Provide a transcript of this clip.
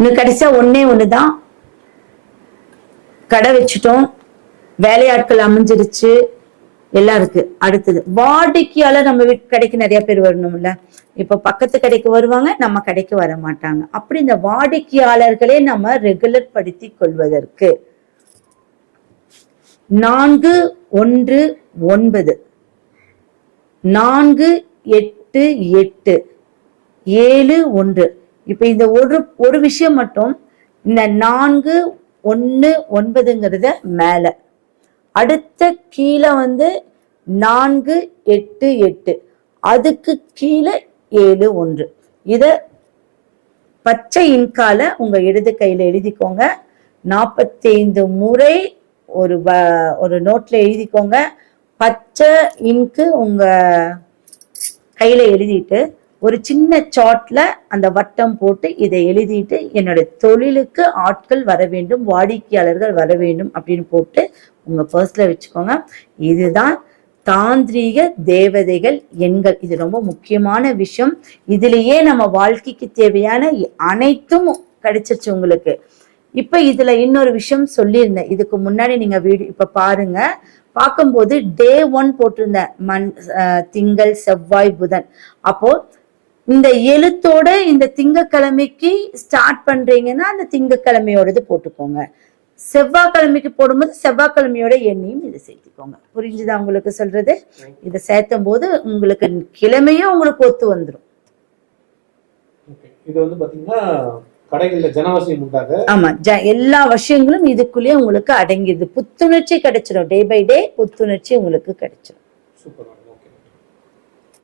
இன்னும் கடைசியா ஒன்னே ஒண்ணுதான். கடை வச்சுட்டோம். வேலையாட்கள் அமைஞ்சிருச்சு. எல்லாம் இருக்கு. அடுத்தது வாடிக்கையாளர் நம்ம வீட்டு கடைக்கு நிறைய பேர் வரணும்ல. இப்ப பக்கத்து கடைக்கு வருவாங்க நம்ம கடைக்கு வர மாட்டாங்க. அப்படி இந்த வாடிக்கையாளர்களே நம்ம ரெகுலர் படுத்தி கொள்வதற்கு. நான்கு ஒன்று ஒன்பது. நான்கு எட்டு எட்டு. ஏழு ஒன்று. இப்போ இந்த ஒரு ஒரு விஷயம் மட்டும் இந்த நான்கு ஒன்று ஒன்பதுங்கிறத மேலே. அடுத்த கீழே வந்து நான்கு எட்டு எட்டு. அதுக்கு கீழே ஏழு ஒன்று. இதை பச்சை இன்கால உங்க இடது கையில எழுதிக்கோங்க. நாற்பத்தைந்து முறை ஒரு வ- ஒரு நோட்ல எழுதிக்கோங்க. பச்சை இன்க்கு உங்க கையில எழுதிட்டு ஒரு சின்ன சாட்ல அந்த வட்டம் போட்டு இதை எழுதிட்டு என்னோட தொழிலுக்கு ஆட்கள் வர வேண்டும் வாடிக்கையாளர்கள் வர வேண்டும் அப்படின்னு போட்டு உங்க பர்ஸ்ல வச்சுக்கோங்க. இதுதான் தாந்திரீக தேவதைகள் எண்கள். இது ரொம்ப முக்கியமான விஷயம். இதுலயே நம்ம வாழ்க்கைக்கு தேவையான அனைத்தும் கிடைச்சிருச்சு உங்களுக்கு. இப்ப இதுல இன்னொரு விஷயம் சொல்லியிருந்தேன். இதுக்கு முன்னாடி நீங்க வீடியோ இப்ப பாருங்க. பார்க்கும்போது டே ஒன் போட்டிருந்தேன். மண் அஹ், திங்கள் செவ்வாய் புதன். அப்போ இந்த எழுத்தோட இந்த திங்கக்கிழமைக்கு ஸ்டார்ட் பண்றீங்கன்னா அந்த திங்கக்கிழமையோடது போட்டுக்கோங்க. செவ்வாய்க்கிழமைக்கு போடும்போது செவ்வாய்க்கிழமையோட எண்ணையும் இதை சேர்த்துக்கோங்க. புரிஞ்சுதா உங்களுக்கு சொல்றது? இதை சேர்த்தும் போது உங்களுக்கு கிழமையும் உங்களுக்கு ஒத்து வந்துடும் இது வந்து பாத்தீங்கன்னா ஆமா எல்லா விஷயங்களும் இதுக்குள்ளேயே உங்களுக்கு அடங்கிடுது. புத்துணர்ச்சி கிடைச்சிடும் டே பை டே புத்துணர்ச்சி உங்களுக்கு கிடைச்சிடும் சூப்பர்